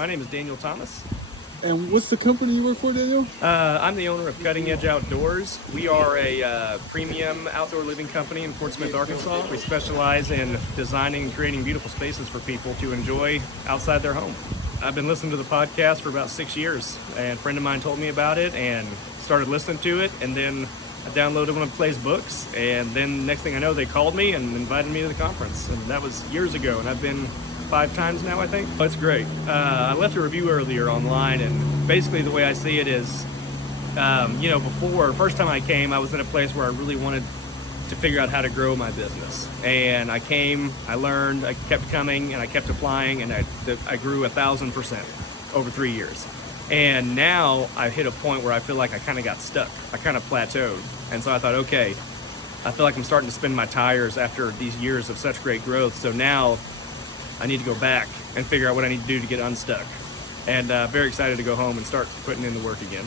My name is Daniel Thomas. And what's the company you work for, Daniel? I'm the owner of Cutting Edge Outdoors. We are a premium outdoor living company in Fort Smith, Arkansas. We specialize in designing and creating beautiful spaces for people to enjoy outside their home. I've been listening to the podcast for about 6 years, and a friend of mine told me about it and started listening to it, and then I downloaded one of Clay's books, and then next thing I know, they called me and invited me to the conference, and that was years ago, and I've been 5 times now, I think. Oh, it's great. I left a review earlier online, and basically the way I see it is, before, first time I came, I was in a place where I really wanted to figure out how to grow my business. And I came, I learned, I kept coming, and I kept applying, and I grew 1,000% over 3 years. And now I've hit a point where I feel like I kind of got stuck. I kind of plateaued. And so I thought, okay, I feel like I'm starting to spin my tires after these years of such great growth. So now I need to go back and figure out what I need to do to get unstuck. And very excited to go home and start putting in the work again.